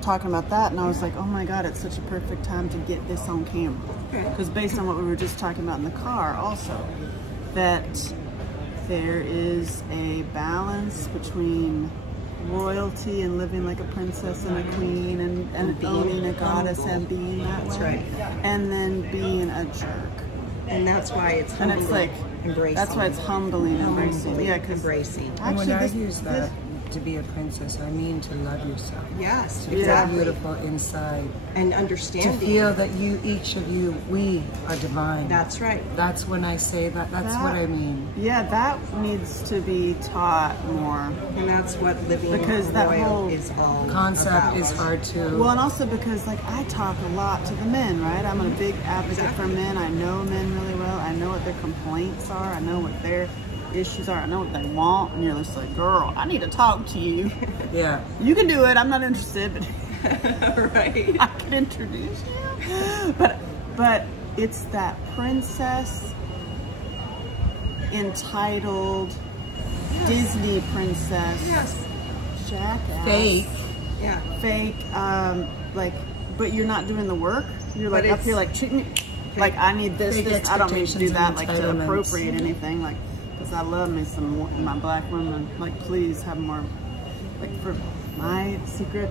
talking about that, and I was like, oh my God, it's such a perfect time to get this on camera. Because based on what we were just talking about in the car also, that there is a balance between royalty and living like a princess and a queen and owning a goddess and being that way. And then being a jerk. And that's why it's humbling. And it's like, embracing. That's why it's humbling, embracing. Yeah, because embracing. And when I use that to be a princess, I mean to love yourself. Yes, to feel beautiful inside. And understanding. To feel that you, each of you, we are divine. That's right. That's when I say that, that's what I mean. Yeah, that needs to be taught more. And that's what living because that whole is all concept about. Is hard to... Well, and also because like I talk a lot to the men, right? I'm a big advocate for men. I know men really well. I know what their complaints are. I know what their issues are. I know what they want, and you're just like, girl, I need to talk to you. Yeah. You can do it. I'm not interested, but right. I can introduce you. But it's that princess entitled Disney princess. Yes. Jackass. Fake. Yeah. Fake. Like, but you're not doing the work. You're like up here, like treat me. Like I need this. I don't mean to do that, like to appropriate anything, like. I love me some my black women. Like, please have more. Like, for my secret,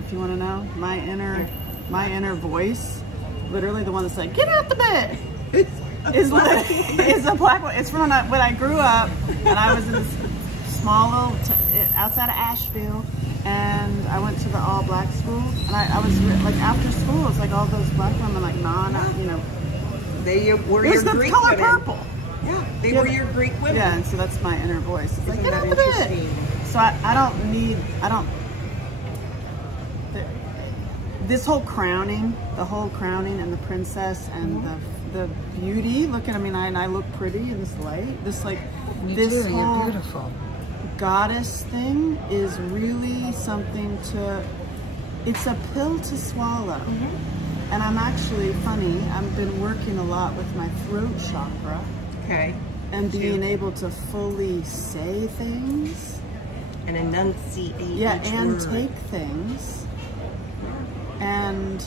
if you want to know, my inner voice, literally the one that's like, get out the bed, is a black one. It's from when I grew up, and I was in this small little outside of Asheville, and I went to the all black school, and I was like after school, it's like all those black women, like you know, they were your Greek color women. Purple. Yeah, they were your Greek women. Yeah, and so that's my inner voice. It's like, get out the bed. So I don't, this whole crowning, the whole crowning and the princess and the beauty, look at, I mean, I look pretty in this light. This like, this too, whole you're beautiful. Goddess thing is really something to, it's a pill to swallow. And I'm actually funny, I've been working a lot with my throat chakra. Okay. And being able to fully say things. And enunciate and each word. take things. And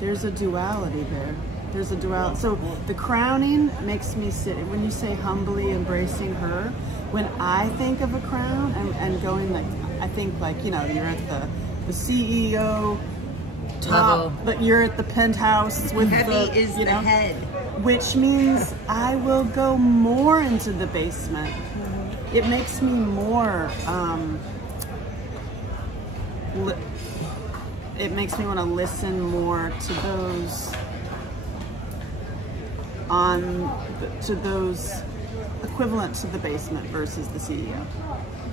there's a duality there. There's a duality. So the crowning makes me sit, when you say humbly embracing her, when I think of a crown and going like, I think like, you know, you're at the CEO top, but you're at the penthouse with heavy is the head. Which means I will go more into the basement. It makes me more, it makes me want to listen more to those equivalent to the basement versus the CEO.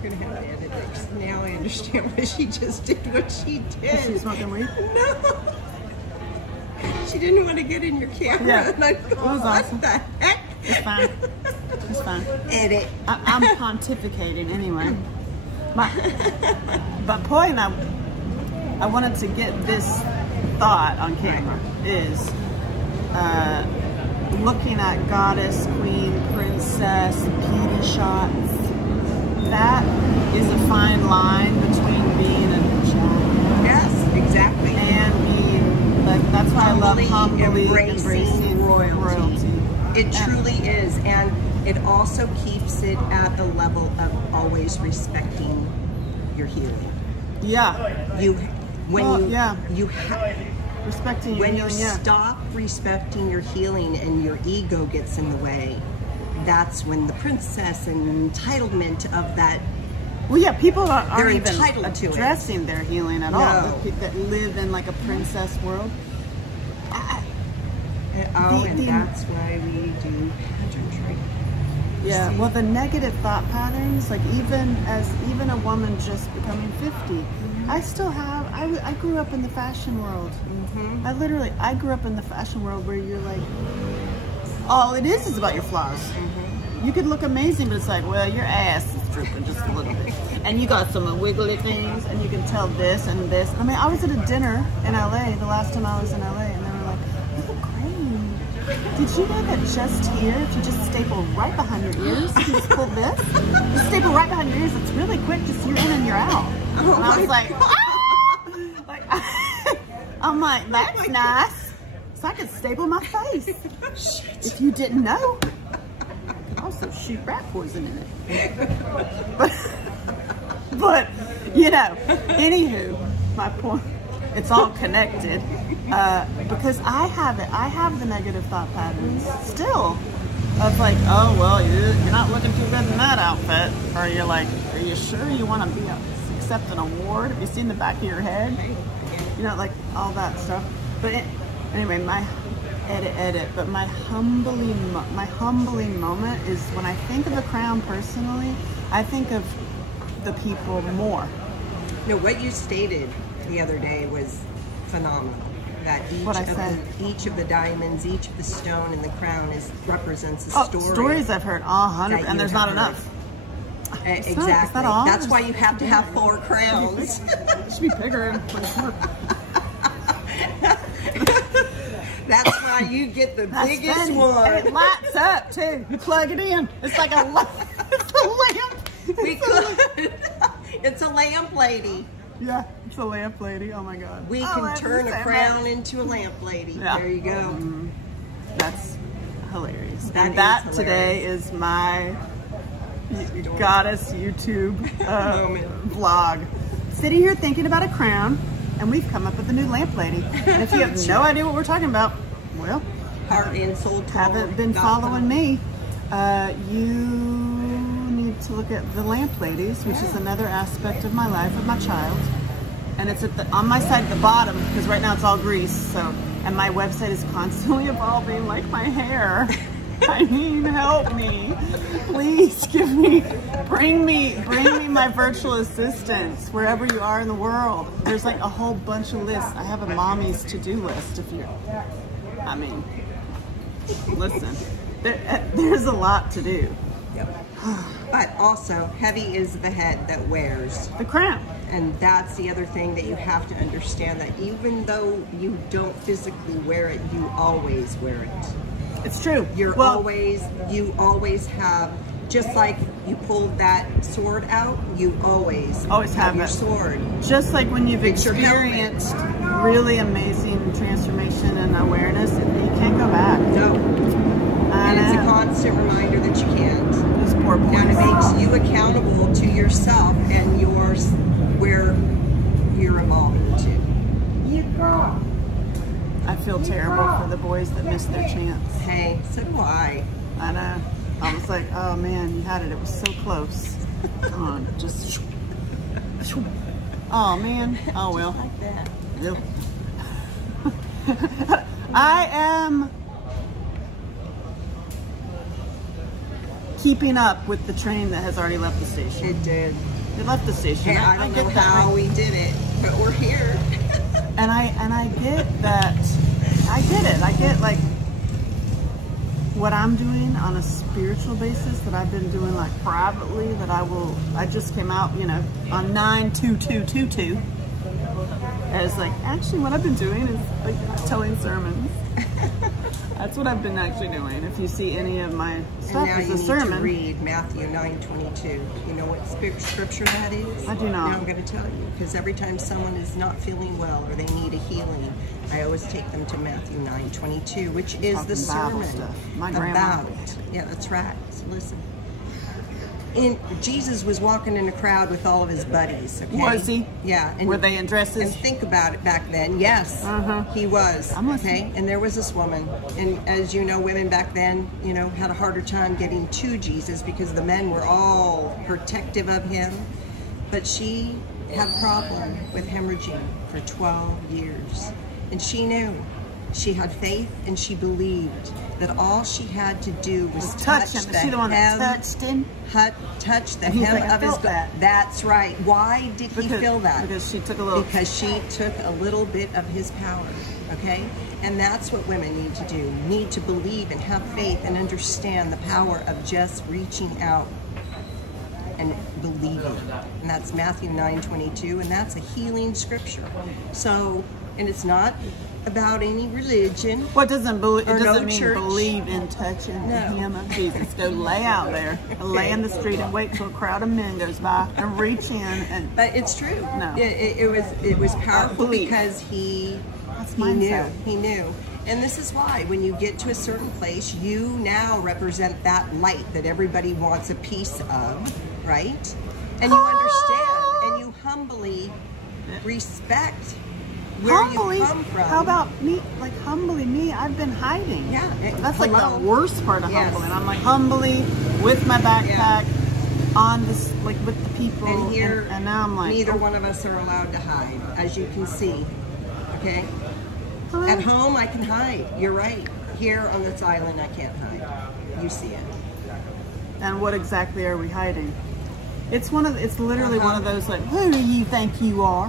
We're gonna have to edit it. Now I understand why she just did what she did. Is she smoking weed? No. She didn't want to get in your camera. Yeah, and I go, that was awesome. What the heck? It's fine. It's fine. Edit. I'm pontificating anyway. But point I wanted to get this thought on camera is looking at goddess, queen, princess, beauty shots. That is a fine line between being a jackass. Yes, exactly. And being like, that's why I love humbly embracing royalty. It truly is, and it also keeps it at the level of always respecting your healing. Yeah. Respecting your healing, stop respecting your healing and your ego gets in the way, that's when the princess and entitlement of that. Well, yeah, people aren't even addressing their healing at all. That live in like a princess world. That's why we do pageantry. Yeah, well, the negative thought patterns, like even a woman just becoming 50, I still have, I grew up in the fashion world. I grew up in the fashion world where you're like, all it is about your flaws. You could look amazing, but it's like, well, your ass is drooping just a little bit. And you got some wiggly things, and you can tell this and this. I mean, I was at a dinner in LA, the last time I was in LA, and they were like, you look great. Did you know that just here, if you just staple right behind your ears, you just pull this, you staple right behind your ears, it's really quick, just you're in and you're out. And I was like, ah! I'm like, that's nice. So I could staple my face. If you didn't know. Also shoot rat poison in it. But you know, anywho, my point, it's all connected. Because I have the negative thought patterns still of like, oh, well, you're not looking too good in that outfit. Or you're like, are you sure you want to accept an award? Have you seen the back of your head? You know, like all that stuff. But anyway, my but my humbling moment is when I think of the crown personally, I think of the people more. No, what you stated the other day was phenomenal. That each of the diamonds, each of the stone in the crown represents a story. Stories I've heard, 100, and there's not enough. Exactly. That's why you have to have 4 crowns. It should be bigger. That's why you get the biggest one. And it lights up too. You plug it in. It's like a lamp. It's a lamp lady. Yeah, it's a lamp lady. Oh my God. We can turn a crown into a lamp lady. Yeah. There you go. That's hilarious. And that today is my goddess YouTube vlog. Sitting here thinking about a crown, and we've come up with a new lamp lady. And if you have no idea what we're talking about, well, haven't been following me, you need to look at the lamp ladies, which is another aspect of my life, of my child. And it's on my side at the bottom, because right now it's all grease. So, and my website is constantly evolving, like my hair. I mean, help me. Please bring me my virtual assistants wherever you are in the world. There's like a whole bunch of lists. I have a mommy's to-do list I mean, listen, there's a lot to do. Yep. But also, heavy is the head that wears the crown. And that's the other thing that you have to understand, that even though you don't physically wear it, you always wear it. It's true. You always have, just like you pulled that sword out, you always have your sword. Just like when you've experienced really amazing transformation and awareness, you can't go back. No. And it's a constant reminder that you can't. Those poor boys. And it makes you accountable to yourself and where you're evolving to. You girl. I feel terrible for the boys that missed their chance. Hey, so do I. I know. I was like, oh man, you had it. It was so close. Come on, just. Oh man. Oh well. Like that. I am keeping up with the train that has already left the station. It did. It left the station. Hey, I don't know how we did it, but we're here. And I get that. I get it. I get like what I'm doing on a spiritual basis that I've been doing like privately, that I just came out, you know, on 9/22/22. And it's like, actually what I've been doing is like telling sermons. That's what I've been actually doing. If you see any of my stuff, it's a sermon. And now you need to read Matthew 9:22. You know what scripture that is? I do not. Now I'm going to tell you, because every time someone is not feeling well or they need a healing, I always take them to Matthew 9:22, which is the sermon about. Yeah, that's right. So listen. Jesus was walking in a crowd with all of his buddies. Okay? Was he? Yeah. And were they in dresses? And think about it back then. Yes, he was. Okay. And there was this woman, and as you know, women back then, you know, had a harder time getting to Jesus because the men were all protective of him. But she had a problem with hemorrhaging for 12 years, and she knew. She had faith and she believed that all she had to do was touch him. Is she the one that touched him? Touch the hem of his back. That's right. Why did he feel that? Because she took a little. Because she took a little bit of his power. Okay, and that's what women need to do. Need to believe and have faith and understand the power of just reaching out and believing. And that's Matthew 9:22, and that's a healing scripture. So, and it's not about any religion. What doesn't believe? It doesn't mean church. Believe in touching the hem of Jesus. Go lay out there, lay in the street, and wait till a crowd of men goes by and reach in. And but it's true. No, it was powerful because he That's he mindset. knew. He knew. And this is why, when you get to a certain place, you now represent that light that everybody wants a piece of, right? And you understand, and you humbly respect where you come from. How about me? Like, humbly me, I've been hiding. Yeah. That's like the worst part of humbling. I'm like, humbly, with my backpack, on this, like, with the people. And here, and now I'm like, neither one of us are allowed to hide, as you can see, okay? At home, I can hide. You're right. Here on this island, I can't hide. You see it. And what exactly are we hiding? It's it's literally one of those, like, who do you think you are?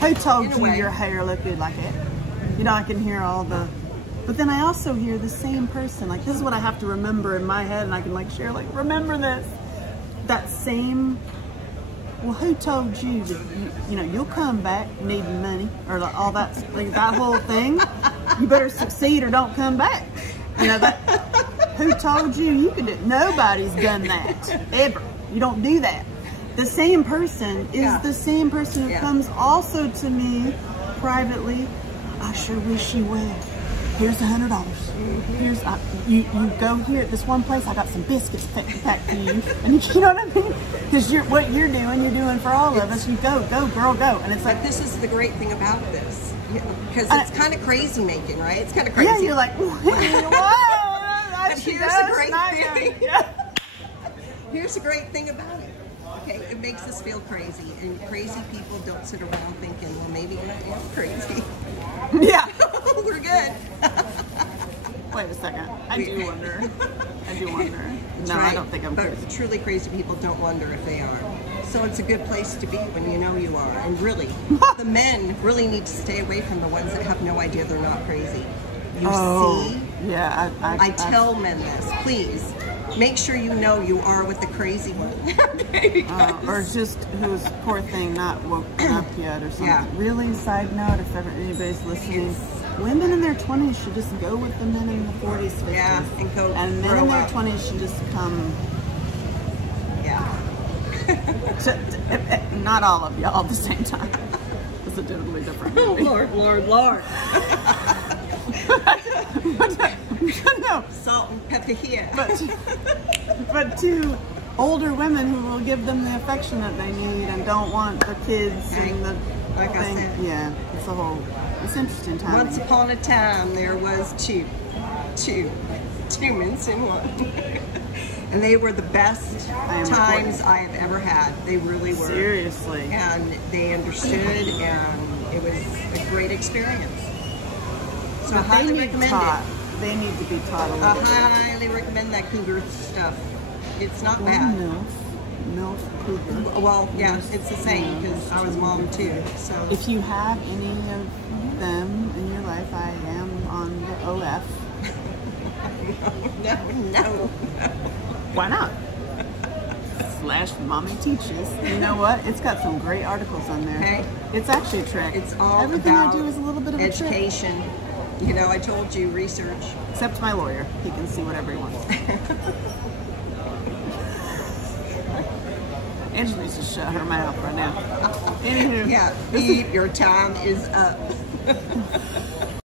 Who told you your hair looked good like that? You know, I can hear all the, but then I also hear the same person. Like, this is what I have to remember in my head, and I can like share, like, remember this. That same, well, who told you that you know, you'll come back needing money, or like all that, like that whole thing? You better succeed or don't come back. You know, that, who told you could do it? Nobody's done that, ever. You don't do that. The same person is the same person who comes also to me privately. I sure wish you well. Here's $100. Here's you go here at this one place. I got some biscuits packed for you, and you know what I mean? Because what you're doing for all of us. You go, girl, go. And it's like, but this is the great thing about this, because it's kind of crazy making, right? It's kind of crazy. Yeah, you're like, whoa. But here's the great thing. Here's the great thing about it. Okay, it makes us feel crazy, and crazy people don't sit around thinking, well, maybe I am crazy. Yeah. We're good. Wait a second. I do wonder. No, right? I don't think I'm crazy. But truly crazy people don't wonder if they are. So it's a good place to be when you know you are. And really, the men really need to stay away from the ones that have no idea they're not crazy. You see? Yeah, I tell men this, please. Make sure you know you are with the crazy one. Or just who's, poor thing, not woken up yet or something. Yeah. Really, side note, if ever anybody's listening, women in their 20s should just go with the men in the 40s, 50s. Yeah, and go. And men in their 20s should just come. Yeah. Not all of y'all at the same time. It's a totally different movie. Lord. No. Salt and pepper here. But to older women who will give them the affection that they need and don't want the kids and the like thing. I said. Yeah, it's interesting time. Once upon a time, there was two men in one. And they were the best times I have ever had. They really were. Seriously. And they understood, and it was a great experience. So I highly recommend it. They need to be taught a little bit. I highly recommend that cougar stuff. It's not bad. MILF cougar. Well, yeah, it's the same because I was mom too. So if you have any of them in your life, I am on the OF. No. Why not? / Mommy Teaches. You know what? It's got some great articles on there. Okay. It's actually a trick. It's all everything about I do is a little bit of education. A trick. You know, I told you, research. Except my lawyer. He can see whatever he wants. Angela needs to shut her mouth right now. Anywho. Yeah, beep, your time is up.